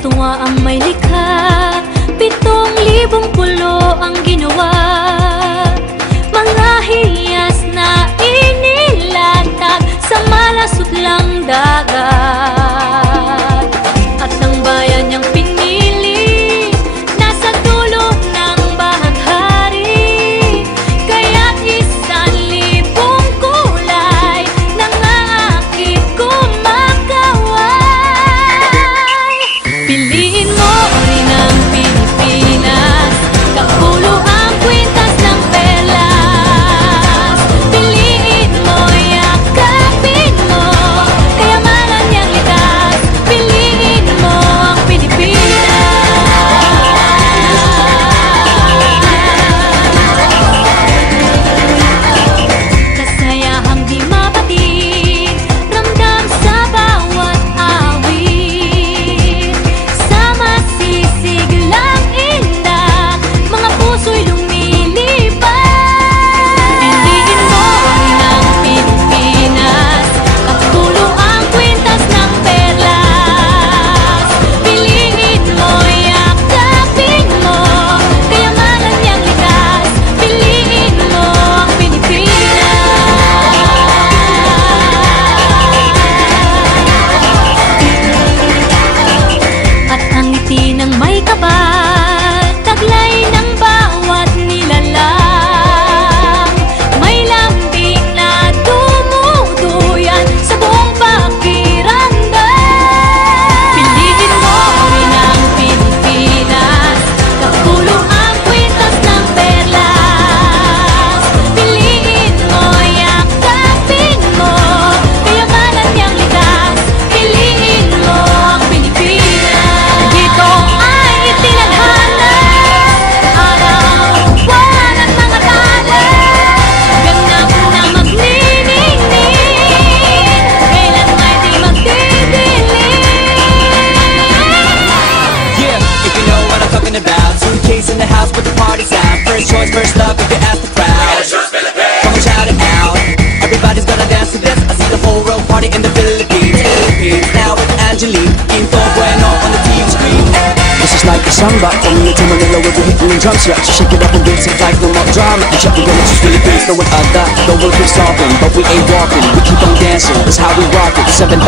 Katuwa ang may likha, 7,000 pulo ang ginawa. Mga hiyas na inilatag sa malasutlang dagat. At ang bayan niyang pinili, nasa dulo ng bahaghari. Kaya't 1,000 kulay nangangakit kumakaway. Piliin mo rin ang Pilipinas, kapulo ang kwintas ng perlas. Piliin mo, yakapin mo, kayamanan niyang likas. Piliin mo ang Pilipinas. Kasayahang di mapatid, ramdam sa bawat awit. Sama sisiglang inda, mga puso'y lumilipad. Piliin mo rin ang Pilipinas, kapulo ang kwintas ng perlas. Piliin mo, yakapin mo, kayamanan niyang likas. Piliin mo ang Pilipinas. At ang ngiti ng may kapal, taglay ng bawat nilalang. May lambing na dumuduyan sa buong pakiramdam. Piliin mo rin ang Pilipinas, kapulo ang kwintas ng perlas. Piliin mo, yakapin mo, kayamanan niyang likas. Piliin mo ang Pilipinas. Dito ay itinadhana, araw-buwan at mga tala. Ganap na magniningning, kailan may di magdidilim. Yeah, if you know what I'm talking about. Suitcase in the house with the party sound. First choice, first love, if you ask the crowd. Come on, shout it out. Everybody's gonna dance to this. I see the whole world party in the Philippines. Now with Angelique, Info Bueno on the TV screen. This is like a samba, coming to Manila with the hitting and drums. Yeah, so shake it up and dance it like no more drama. And check the village, Philippines, know what I got. The world keeps talking, but we ain't walking. We keep on dancing, that's how we rock it. 7,107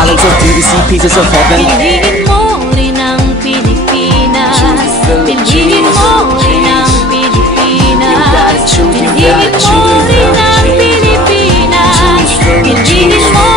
islands of BBC, pieces of heaven. Piliin mo rin ang Pilipinas. Piliin mo rin ang Pilipinas. Piliin mo rin ang Pilipinas. Piliin mo